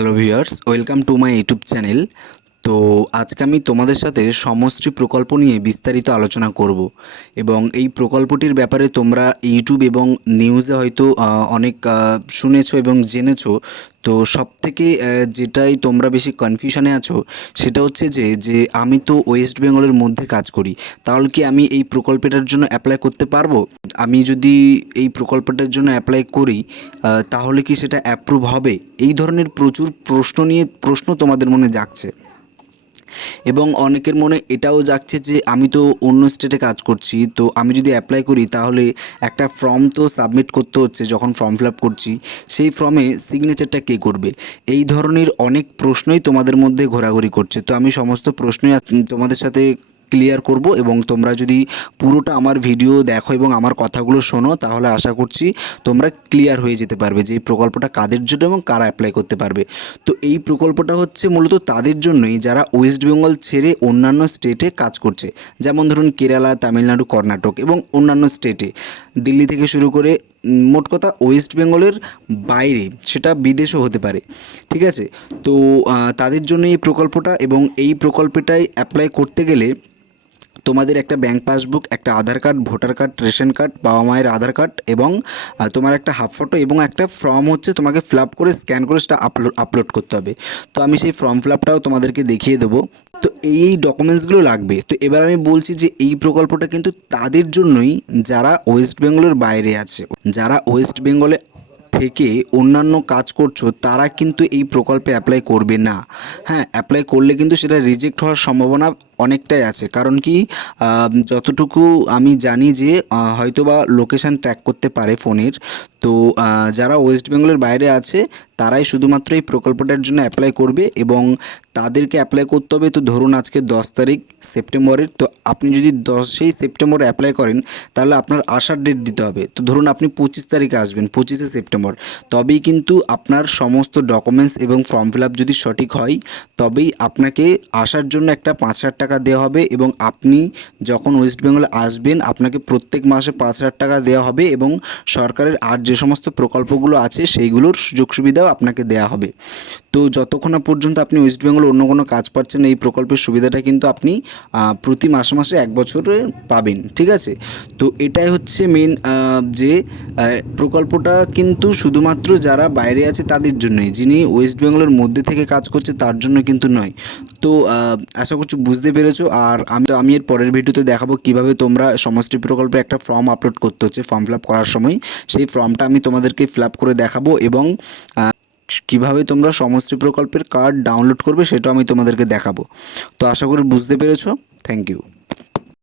Hello viewers, welcome to my YouTube channel. তো আজকে আমি তোমাদের সাথে সমশ্রী প্রকল্প নিয়ে বিস্তারিত আলোচনা করব এবং এই প্রকল্পটির ব্যাপারে তোমরা ইউটিউব এবং নিউজে হয়তো অনেক শুনেছো এবং জেনেছো। তো সবথেকে যেটাই তোমরা বেশি কনফিউশনে আছো সেটা হচ্ছে যে আমি তো ওয়েস্ট বেঙ্গলের মধ্যে কাজ করি, তাহলে কি আমি এই প্রকল্পটার জন্য অ্যাপ্লাই করতে পারবো? আমি যদি এই প্রকল্পটার জন্য অ্যাপ্লাই করি তাহলে কি সেটা অ্যাপ্রুভ হবে? এই ধরনের প্রচুর প্রশ্ন তোমাদের মনে জাগছে এবং অনেকের মনে এটাও জাগছে যে আমি তো অন্য স্টেটে কাজ করছি, তো আমি যদি অ্যাপ্লাই করি তাহলে একটা ফর্ম তো সাবমিট করতে হচ্ছে। যখন ফর্ম ফিল আপ করছি সেই ফর্মে সিগনেচারটা কে করবে? এই ধরনের অনেক প্রশ্নই তোমাদের মধ্যে ঘোরাঘুরি করছে। তো আমি সমস্ত প্রশ্নই তোমাদের সাথে ক্লিয়ার করব এবং তোমরা যদি পুরোটা আমার ভিডিও দেখো এবং আমার কথাগুলো শোনো তাহলে আশা করছি তোমরা ক্লিয়ার হয়ে যেতে পারবে যে এই প্রকল্পটা কাদের জন্য এবং কারা অ্যাপ্লাই করতে পারবে। তো এই প্রকল্পটা হচ্ছে মূলত তাদের জন্যই যারা ওয়েস্ট বেঙ্গল ছেড়ে অন্যান্য স্টেটে কাজ করছে, যেমন ধরুন কেরালা, তামিলনাড়ু, কর্ণাটক এবং অন্যান্য স্টেটে, দিল্লি থেকে শুরু করে মোট কথা ওয়েস্ট বেঙ্গলের বাইরে, সেটা বিদেশও হতে পারে। ঠিক আছে, তো তাদের জন্য এই প্রকল্পটা এবং এই প্রকল্পটায় অ্যাপ্লাই করতে গেলে তোমাদের একটা ব্যাঙ্ক পাসবুক, একটা Aadhaar card, voter card, ration card, বাবা মায়ের আধার কার্ড এবং তোমার একটা হাফ ফটো এবং একটা ফর্ম হচ্ছে তোমাকে ফিল আপ করে স্ক্যান করে সেটা আপলোড করতে হবে। তো আমি সেই ফর্ম ফিল আপটাও তোমাদেরকে দেখিয়ে দেবো। তো এই ডকুমেন্টসগুলো লাগবে। তো এবার আমি বলছি যে এই প্রকল্পটা কিন্তু তাদের জন্যই যারা ওয়েস্ট বেঙ্গলের বাইরে আছে। যারা ওয়েস্ট বেঙ্গলে থেকে অন্যান্য কাজ করছো তারা কিন্তু এই প্রকল্পে অ্যাপ্লাই করবে না। হ্যাঁ, অ্যাপ্লাই করলে কিন্তু সেটা রিজেক্ট হওয়ার সম্ভাবনা অনেকটাই আছে। কারণ কি, যতটুকু আমি জানি যে হয়তোবা লোকেশান ট্র্যাক করতে পারে ফোনের। তো যারা ওয়েস্ট বেঙ্গলের বাইরে আছে তারাই শুধুমাত্র এই প্রকল্পটার জন্য অ্যাপ্লাই করবে এবং তাদেরকে অ্যাপ্লাই করতে হবে। তো ধরুন আজকে 10 তারিখ সেপ্টেম্বরের, তো আপনি যদি 10ই সেপ্টেম্বর অ্যাপ্লাই করেন তাহলে আপনার আসার ডেট দিতে হবে। তো ধরুন আপনি 25 তারিখে আসবেন, 25শে সেপ্টেম্বর, তবেই কিন্তু আপনার সমস্ত ডকুমেন্টস এবং ফর্ম ফিল আপ যদি সঠিক হয় তবেই আপনাকে আসার জন্য একটা 5,000 টাকা দেওয়া হবে এবং আপনি যখন ওয়েস্ট বেঙ্গলে আসবেন আপনাকে প্রত্যেক মাসে 5,000 টাকা দেওয়া হবে এবং সরকারের আর যে সমস্ত প্রকল্পগুলো আছে সেইগুলোর সুযোগ সুবিধাও আপনাকে দেওয়া হবে। তো যতক্ষণ না পর্যন্ত আপনি ওয়েস্ট বেঙ্গলে অন্য কোনো কাজ পাচ্ছেন এই প্রকল্পের সুবিধাটা কিন্তু আপনি প্রতি মাসে মাসে 1 বছরে পাবেন। ঠিক আছে, তো এটাই হচ্ছে মেন যে প্রকল্পটা কিন্তু শুধুমাত্র যারা বাইরে আছে তাদের জন্যই, যিনি ওয়েস্ট বেঙ্গলের মধ্যে থেকে কাজ করছে তার জন্য কিন্তু নয়। তো আশা করছি বুঝতে পেরেছো। আর আমি এর পরের ভিডিওতে দেখাবো কিভাবে তোমরা সমষ্টি প্রকল্পে একটা ফর্ম আপলোড করতে হচ্ছে ফর্ম ফিল আপ করার সময়। সেই ফর্মটা আমি তোমাদেরকে ফিল আপ করে দেখাবো এবং কিভাবে তোমরা সমষ্টি প্রকল্পের কার্ড ডাউনলোড করবে সেটাও আমি তোমাদেরকে দেখাবো। তো আশা করি বুঝতে পেরেছো। Thank you.